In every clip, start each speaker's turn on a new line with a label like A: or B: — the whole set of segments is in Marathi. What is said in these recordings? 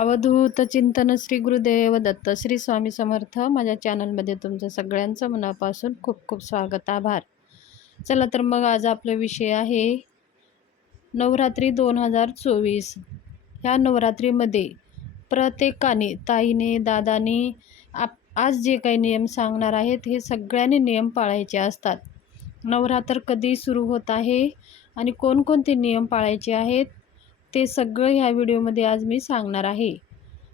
A: अवधूत चिंतन श्री गुरुदेव दत्त श्री स्वामी समर्थ. माझ्या चॅनलमध्ये तुमचं सगळ्यांचं मनापासून खूप खूप स्वागत आभार. चला तर मग आज आपला विषय आहे नवरात्री दोन हजार चोवीस. ह्या नवरात्रीमध्ये प्रत्येकाने ताईने दादाने आप आज जे काही नियम सांगणार आहेत हे सगळ्यांनी नियम पाळायचे असतात. नवरात्र कधी सुरू होत आहे आणि कोणकोणते नियम पाळायचे आहेत? ते सगळं ह्या व्हिडिओमध्ये आज मी सांगणार आहे.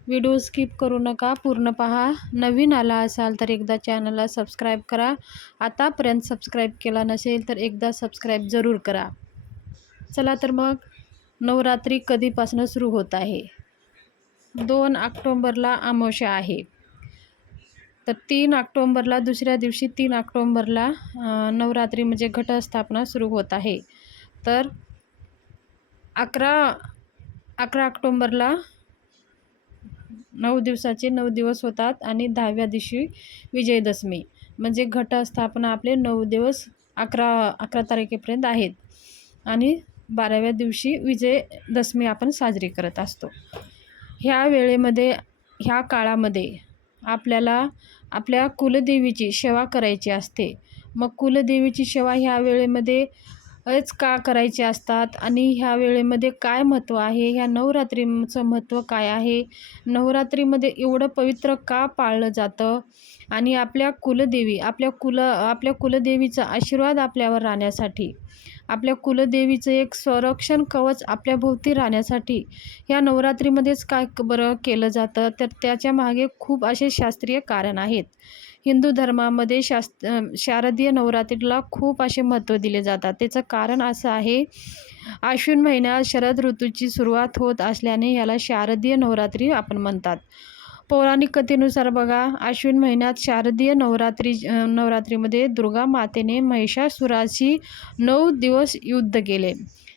A: व्हिडिओ स्किप करू नका पूर्ण पहा. नवीन आला असाल तर एकदा चॅनलला सबस्क्राईब करा. आतापर्यंत सबस्क्राईब केला नसेल तर एकदा सबस्क्राईब जरूर करा. चला तर मग नवरात्री कधीपासून सुरू होत आहे? दोन ऑक्टोंबरला अमावस्या आहे. तर तीन ऑक्टोंबरला दुसऱ्या दिवशी तीन ऑक्टोंबरला नवरात्री म्हणजे घटस्थापना सुरू होत आहे. तर अकरा अकरा ऑक्टोंबरला नऊ दिवसाचे नऊ दिवस होतात आणि दहाव्या दिवशी विजयदशमी. म्हणजे घटस्थापना आपले नऊ दिवस अकरा अकरा तारखेपर्यंत आहेत. आणि बाराव्या दिवशी विजयदशमी आपण साजरी करत असतो. ह्या वेळेमध्ये ह्या काळामध्ये आपल्याला आपल्या कुलदेवीची सेवा करायची असते. मग कुलदेवीची सेवा ह्या वेळेमध्ये च का करायचे असतात? आणि ह्या वेळेमध्ये काय महत्त्व आहे? ह्या नवरात्रीचं महत्त्व काय आहे? नवरात्रीमध्ये एवढं पवित्र का पाळलं जातं? आणि आपल्या कुलदेवी आपल्या कुल आपल्या कुलदेवीचा आशीर्वाद आपल्यावर राहण्यासाठी आपल्या कुलदेवीचं एक संरक्षण कवच आपल्या भोवती राहण्यासाठी. ह्या नवरात्रीमध्येच काय बरं केलं जातं? तर त्याच्यामागे खूप असे शास्त्रीय कारण आहेत. हिंदू धर्मामध्ये शास्त शारदीय नवरात्रीला खूप असे महत्त्व दिले जातात. त्याचं कारण असं आहे आश्विन महिन्यात शरद ऋतूची सुरुवात होत असल्याने याला शारदीय नवरात्री आपण म्हणतात. पौराणिक कथेनुसार बघा आश्विन महिन्यात शारदीय नवरात्री नवरात्रीमध्ये दुर्गा मातेने महिषासुराशी नऊ दिवस युद्ध केले.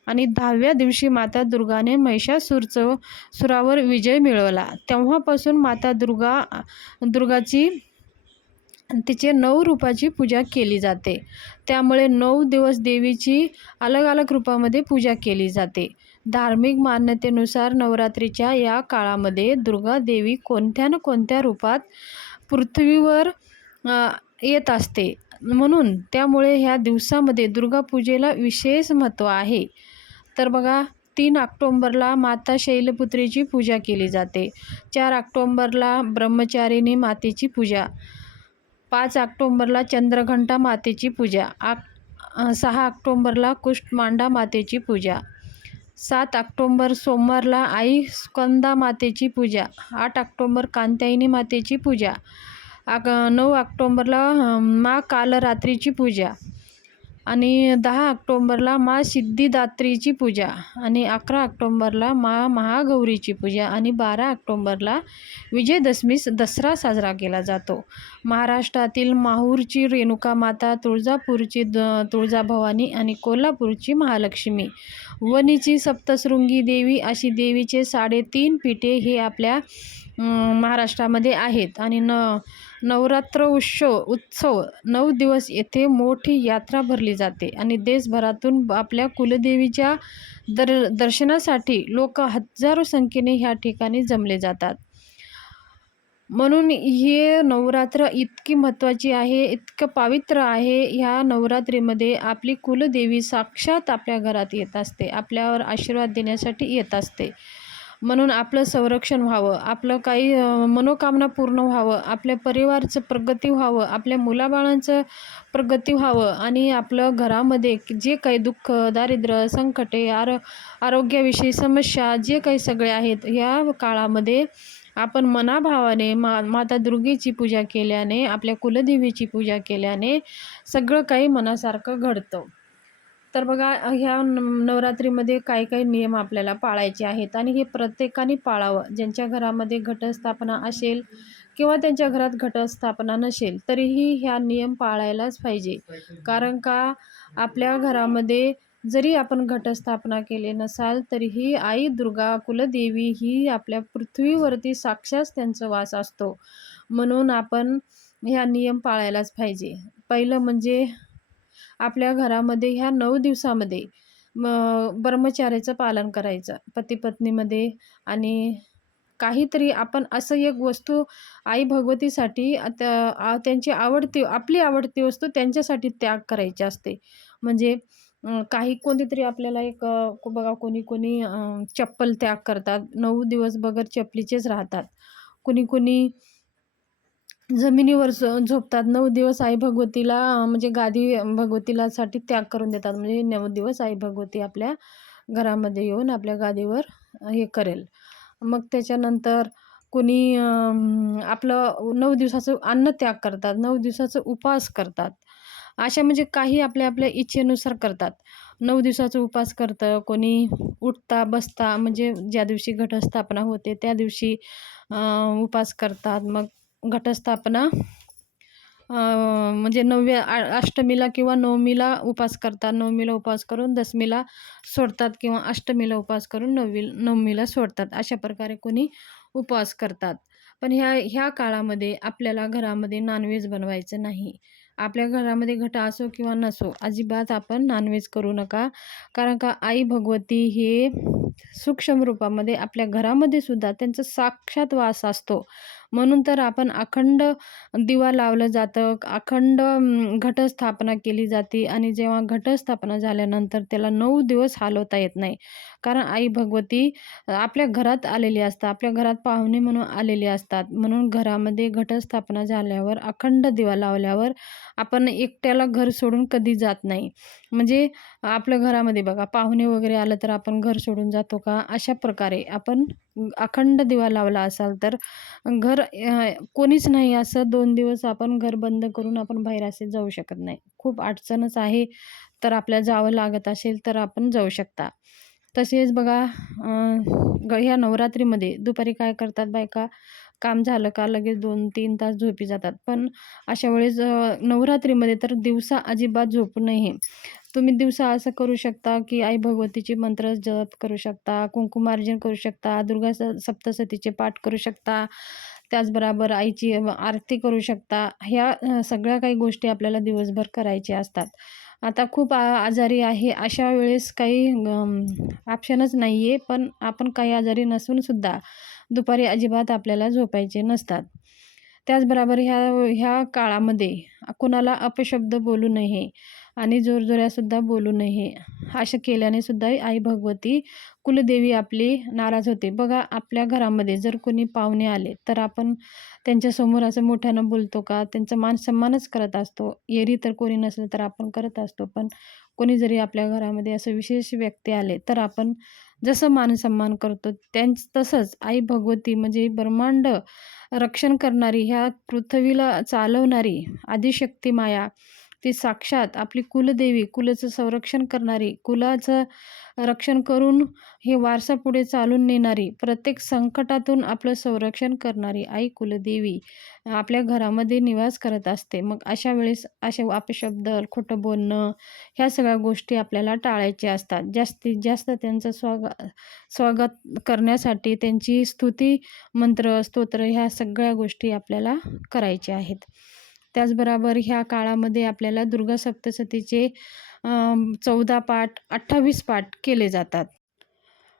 A: आणि दहाव्या दिवशी माता दुर्गाने महिषासूरचं सुरावर विजय मिळवला. तेव्हापासून माता दुर्गा दुर्गाची तिचे नऊ रूपाची पूजा केली जाते. त्यामुळे नऊ दिवस देवीची अलग अलग रूपामध्ये पूजा केली जाते. धार्मिक मान्यतेनुसार नवरात्रीच्या या काळामध्ये दुर्गा देवी कोणत्या ना कोणत्या रूपात पृथ्वीवर येत असते. म्हणून त्यामुळे ह्या दिवसामध्ये दुर्गापूजेला विशेष महत्त्व आहे. तर बघा तीन ऑक्टोंबरला माता शैलपुत्रीची पूजा केली जाते. चार ऑक्टोंबरला ब्रह्मचारिणी मातेची पूजा. पाच ऑक्टोंबरला चंद्रघंटा मातेची पूजा आक सहा ऑक्टोंबरला कुष्ठमांडा मातेची पूजा सात ऑक्टोंबर सोमवारला आई स्कंदा मातेची पूजा आठ ऑक्टोंबर कांत्यायनी मातेची पूजा आक नऊ ऑक्टोंबरला मा कालरात्रीची पूजा आणि दहा ऑक्टोंबरला मा सिद्धिदात्रीची पूजा आणि अकरा ऑक्टोंबरला मा महागौरीची पूजा आणि बारा ऑक्टोंबरला विजयदशमीस दसरा साजरा केला जातो. महाराष्ट्रातील माहूरची रेणुका माता तुळजापूरची द तुळजाभवानी आणि कोल्हापूरची महालक्ष्मी. वणीची सप्तशृंगी देवी अशी देवीचे साडेतीन पीठे हे आपल्या महाराष्ट्रामध्ये आहेत. आणि न नवरात्र उत्सव उत्सव नऊ दिवस येथे मोठी यात्रा भरली जाते. आणि देशभरातून आपल्या कुलदेवीच्या दर दर्शनासाठी लोक हजारो संख्येने ह्या ठिकाणी जमले जातात. म्हणून हे नवरात्र इतकी महत्त्वाची आहे इतकं पवित्र आहे. ह्या नवरात्रीमध्ये आपली कुलदेवी साक्षात आपल्या घरात येत असते. आपल्यावर आशीर्वाद देण्यासाठी येत असते. म्हणून आपलं संरक्षण व्हावं आपलं काही मनोकामना पूर्ण व्हावं आपल्या परिवारचं प्रगती व्हावं आपल्या मुलाबाळांचं प्रगती व्हावं आणि आपलं घरामध्ये जे काही दुःख दारिद्र्य संकटे आरो आरोग्याविषयी समस्या जे काही सगळे आहेत या काळामध्ये आपण मनाभावाने मा माता दुर्गेची पूजा केल्याने आपल्या कुलदेवीची पूजा केल्याने सगळं काही मनासारखं घडतं. तर बघा ह्या न- नवरात्रीमध्ये काही काही नियम आपल्याला पाळायचे आहेत आणि हे प्रत्येकाने पाळावं. ज्यांच्या घरामध्ये घटस्थापना असेल किंवा त्यांच्या घरात घटस्थापना नसेल तरीही ह्या नियम पाळायलाच पाहिजे. कारण का आपल्या घरामध्ये जरी आपण घटस्थापना केले नसाल तरीही आई दुर्गा कुलदेवी ही आपल्या पृथ्वीवरती साक्षात त्यांचा वास असतो. म्हणून आपण ह्या नियम पाळायलाच पाहिजे. पहिलं म्हणजे आपल्या घरामध्ये ह्या नऊ दिवसामध्ये म ब्रह्मचार्याचं पालन करायचं. पती पत्नीमध्ये आणि काहीतरी आपण असं एक वस्तू आई भगवतीसाठी त्या त्यांची आवडती आपली आवडती वस्तू त्यांच्यासाठी त्याग करायची असते. म्हणजे काही कोणीतरी आपल्याला एक बघा कोणी कोणी चप्पल त्याग करतात. नऊ दिवस बगर चपलीचेच राहतात. कोणी कोणी जमिनीवर स झोपतात. नऊ दिवस आई भगवतीला म्हणजे गादी भगवतीलासाठी त्याग करून देतात. म्हणजे नऊ दिवस आई भगवती आपल्या घरामध्ये येऊन आपल्या गादीवर हे करेल. मग त्याच्यानंतर कोणी आपलं नऊ दिवसाचं अन्न त्याग करतात. नऊ दिवसाचं उपवास करतात. अशा म्हणजे काही आपल्या आपल्या इच्छेनुसार करतात. नऊ दिवसाचा उपवास करतं. कोणी उठता बसता म्हणजे ज्या दिवशी घटस्थापना होते त्या दिवशी उपवास करतात. मग घटस्थापना म्हणजे नवव्या अष्टमीला किंवा नवमीला उपवास करतात. नवमीला उपवास करून दसमीला सोडतात किंवा अष्टमीला उपवास करून नववी नवमीला सोडतात. अशा प्रकारे कोणी उपवास करतात. पण ह्या ह्या काळामध्ये आपल्याला घरामध्ये नॉनव्हेज बनवायचं नाही. आपल्या घरामध्ये घट असो किंवा नसो अजिबात आपण नॉनव्हेज करू नका. कारण का आई भगवती हे सूक्ष्म रूपामध्ये आपल्या घरामध्ये सुद्धा त्यांचा साक्षात वास असतो. म्हणून तर आपण अखंड दिवा लावलं जातं अखंड घटस्थापना केली जाते आणि जेव्हा घटस्थापना झाल्यानंतर त्याला नऊ दिवस हालवता येत नाही. कारण आई भगवती आपल्या घरात आलेली असतात आपल्या घरात पाहुणे म्हणून आलेले असतात. म्हणून घरामध्ये घटस्थापना झाल्यावर अखंड दिवा लावल्यावर आपण एकट्याला घर सोडून कधी जात नाही. म्हणजे आपल्या घरामध्ये बघा पाहुणे वगैरे आलं तर आपण घर सोडून जातो का? अशा प्रकारे आपण अखंड दिवा लावला असाल तर घर कोणीच नाही असं दोन दिवस आपण घर बंद करून आपण बाहेर असे जाऊ शकत नाही. खूप अडचणच आहे तर आपल्याला जावं लागत असेल तर आपण जाऊ शकता. तसेच बघा ग ह्या नवरात्रीमध्ये दुपारी काय करतात बायका काम झालं का लगेच दोन तीन तास झोपी जातात. पण अशा वेळेस नवरात्रीमध्ये तर दिवसा अजिबात झोपू नये तुम्ही दिवसा असं करू शकता की आई भगवतीचे मंत्र जप करू शकता कुंकुमार्जन करू शकता दुर्गा स पाठ करू शकता त्याचबरोबर आईची आरती करू शकता ह्या सगळ्या काही गोष्टी आपल्याला दिवसभर करायच्या असतात. आता खूप आ आजारी आहे अशा वेळेस काही ऑप्शनच नाही आहे पण आपण काही आजारी नसूनसुद्धा दुपारी अजिबात आपल्याला झोपायचे नसतात. त्याचबरोबर ह्या ह्या काळामध्ये कुणाला अपशब्द बोलू नये आणि जोरजोऱ्यासुद्धा बोलू नये. असं केल्याने सुद्धा आई भगवती कुलदेवी आपली नाराज होते. बघा आपल्या घरामध्ये जर कोणी पाहुणे आले तर आपण त्यांच्यासमोर असं मोठ्यानं बोलतो का? त्यांचा मान सन्मानच करत असतो. एरी तर कोणी नसलं तर आपण करत असतो. पण कोणी जरी आपल्या घरामध्ये असं विशेष व्यक्ती आले तर आपण जसं मान सन्मान करतो त्यांच तसंच आई भगवती म्हणजे ब्रह्मांड रक्षण करणारी ह्या पृथ्वीला चालवणारी आदिशक्ती माया ती साक्षात आपली कुलदेवी कुलाचं संरक्षण करणारी कुलाचं रक्षण करून हे वारसा पुढे चालून नेणारी प्रत्येक संकटातून आपलं संरक्षण करणारी आई कुलदेवी आपल्या घरामध्ये निवास करत असते. मग अशा वेळेस असे अपशब्द खोटं बोलणं ह्या सगळ्या गोष्टी आपल्याला टाळायच्या असतात. जास्तीत जास्त त्यांचं स्वागा स्वागत करण्यासाठी त्यांची स्तुती मंत्र स्तोत्र ह्या सगळ्या गोष्टी आपल्याला करायच्या आहेत. त्याचबरोबर ह्या काळामध्ये आपल्याला दुर्गा सप्तशतीचे चौदा पाठ अठ्ठावीस पाठ केले जातात.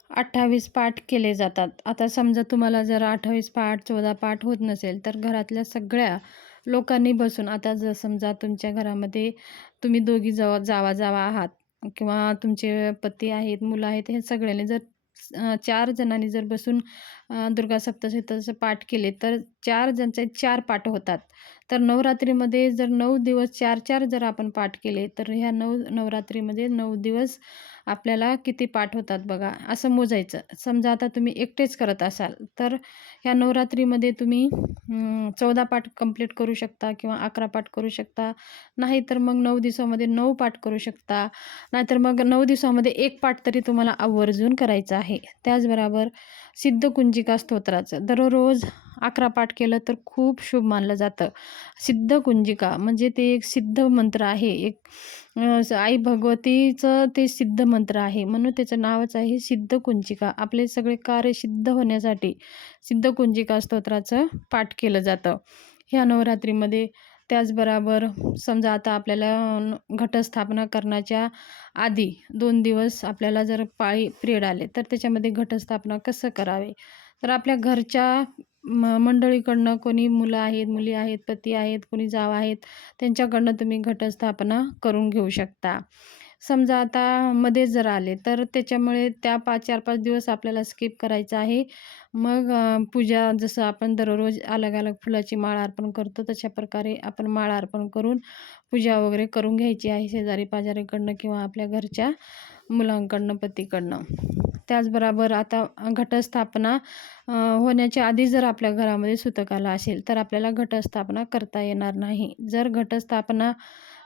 A: अठ्ठावीस पाठ केले जातात. आता समजा तुम्हाला जर अठ्ठावीस पाठ चौदा पाठ होत नसेल तर घरातल्या सगळ्या लोकांनी बसून आता जर समजा तुमच्या घरामध्ये तुम्ही दोघी जावा जावा जावा आहात किंवा तुमचे पती आहेत मुलं आहेत हे सगळ्यांनी जर चार जणांनी जर बसून दुर्गा सप्तशतीचं पाठ केले तर चार जणचे चार पाठ होतात. तर नवरात्रीमध्ये जर नऊ दिवस चार चार जर आपण पाठ केले तर ह्या नऊ नवरात्रीमध्ये नऊ दिवस आपल्याला किती पाठ होतात बघा असं मोजायचं. समजा आता तुम्ही एकटेच करत असाल तर ह्या नवरात्रीमध्ये तुम्ही चौदा पाठ कंप्लीट करू शकता किंवा अकरा पाठ करू शकता. नाही तर मग नऊ दिवसामध्ये नऊ पाठ करू शकता. नाहीतर मग नऊ दिवसामध्ये एक पाठ तरी तुम्हाला आवर्जून करायचं आहे. त्याचबरोबर सिद्धकुंजिका स्तोत्राचं. दररोज अकरा पाठ केलं तर खूप शुभ मानलं जातं. सिद्ध कुंजिका म्हणजे ते एक सिद्ध मंत्र आहे. एक आई भगवतीचं ते सिद्ध मंत्र आहे. म्हणून त्याचं नावच आहे सिद्ध कुंजिका. आपले सगळे कार्य सिद्ध होण्यासाठी सिद्ध कुंजिका स्तोत्राचं पाठ केलं जातं. ह्या नवरात्रीमध्ये त्याचबरोबर समजा आता आपल्याला घटस्थापना करण्याच्या आधी दोन दिवस आपल्याला जर पाळी पिरियड आले तर त्याच्यामध्ये घटस्थापना कसं करावे? तर आपल्या घरच्या म मंडळीकडनं कोणी मुलं आहेत मुली आहेत पती आहेत कोणी जाव आहेत त्यांच्याकडनं तुम्ही घटस्थापना करून घेऊ शकता. समजा आता मध्येच जर आले तर त्याच्यामुळे त्या पाच चार पाच दिवस आपल्याला स्किप करायचं आहे. मग पूजा जसं आपण दररोज अलग अलग फुलाची माळ अर्पण करतो तशा प्रकारे आपण माळ अर्पण करून पूजा वगैरे करून घ्यायची आहे शेजारी पाजारीकडनं किंवा आपल्या घरच्या मुलांकडनं पतीकडनं. त्याचबरोबर आता घटस्थापना होण्याच्या आधी जर आपल्या घरामध्ये सुतकाला असेल तर आपल्याला घटस्थापना करता येणार नाही. जर घटस्थापना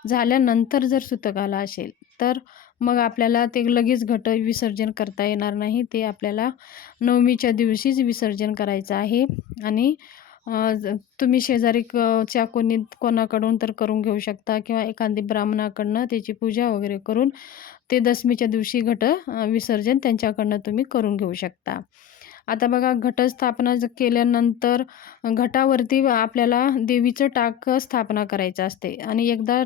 A: झाल्यानंतर जर सुतकाला असेल तर मग आपल्याला ते लगेच घट विसर्जन करता येणार नाही. ते आपल्याला नवमीच्या दिवशीच विसर्जन करायचं आहे. आणि तुम्ही शेजारी क च्या कोणी कोणाकडून तर करून घेऊ शकता किंवा एखादी ब्राह्मणाकडनं त्याची पूजा वगैरे करून ते दशमीच्या दिवशी घट विसर्जन त्यांच्याकडनं तुम्ही करून घेऊ शकता. आता बघा घटस्थापना केल्यानंतर घटावरती आपल्याला देवीचं टाक स्थापना करायचं असते आणि एकदा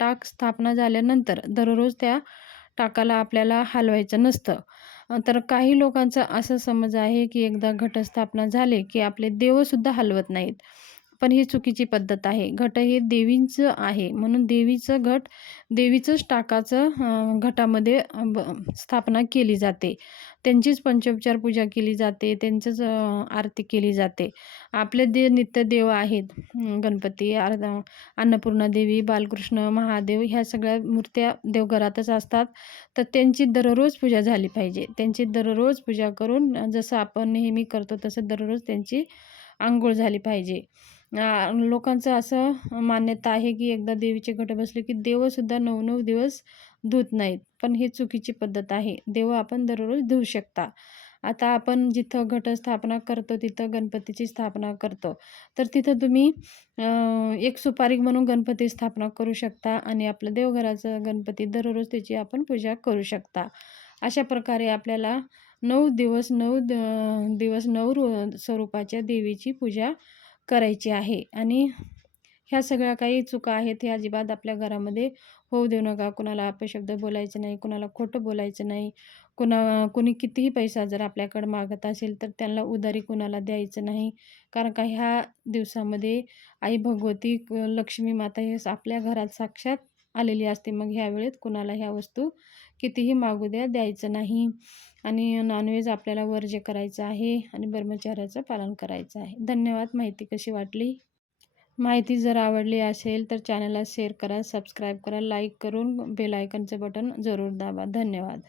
A: टाक स्थापना झाल्यानंतर दररोज त्या टाकाला आपल्याला हलवायचं नसतं. तर काही लोकांचा असं समज आहे की एकदा घटस्थापना झाले की आपले देवसुद्धा हलवत नाहीत. पण ही चुकीची पद्धत आहे. घट हे देवींचं आहे. म्हणून देवीचं घट देवीचंच टाकाचं घटामध्ये स्थापना केली जाते. त्यांचीच पंचोपचार पूजा केली जाते. त्यांचंच आरती केली जाते. आपले दे नित्य देव आहेत. गणपती अन्नपूर्णा देवी बालकृष्ण महादेव ह्या सगळ्या मूर्त्या देवघरातच असतात. तर त्यांची दररोज पूजा झाली पाहिजे. त्यांची दररोज पूजा करून जसं आपण नेहमी करतो तसं दररोज त्यांची आंघोळ झाली पाहिजे. लोकांचं असं मान्यता आहे की एकदा देवीचे घट बसले की देवसुद्धा नऊ नऊ दिवस धुत नाहीत. पण ही चुकीची पद्धत आहे. देव आपण दररोज धुवू शकता. आता आपण जिथं घटस्थापना करतो तिथं गणपतीची स्थापना करतो. तर तिथं तुम्ही एक सुपारी म्हणून गणपती स्थापना करू शकता आणि आपलं देवघराचं गणपती दररोज त्याची आपण पूजा करू शकता. अशा प्रकारे आपल्याला नऊ दिवस नऊ दिवस नऊ स्वरूपाच्या देवीची पूजा करायची आहे. आणि ह्या सगळ्या काही चुका आहेत हे अजिबात आपल्या घरामध्ये होऊ देऊ नका. कुणाला अपशब्द बोलायचं नाही कुणाला खोटं बोलायचं नाही. कुणा कुणी कितीही पैसा जर आपल्याकडं मागत असेल तर त्यांना उधारी कुणाला द्यायचं नाही. कारण का ह्या दिवसामध्ये आई भगवती लक्ष्मी माता हे आपल्या घरात साक्षात आलेली असते. मग ह्या वेळेत कुणाला ह्या वस्तू कितीही मागू द्या द्यायचं नाही. आणि नॉनव्हेज आपल्याला वर्ज्य करायचं आहे आणि ब्रह्मचार्याचं पालन करायचं आहे. धन्यवाद. माहिती कशी वाटली? माहिती जर आवडली असेल तर चॅनलला शेअर करा सबस्क्राईब करा लाईक करून बेल आयकनचं बटन जरूर दाबा. धन्यवाद.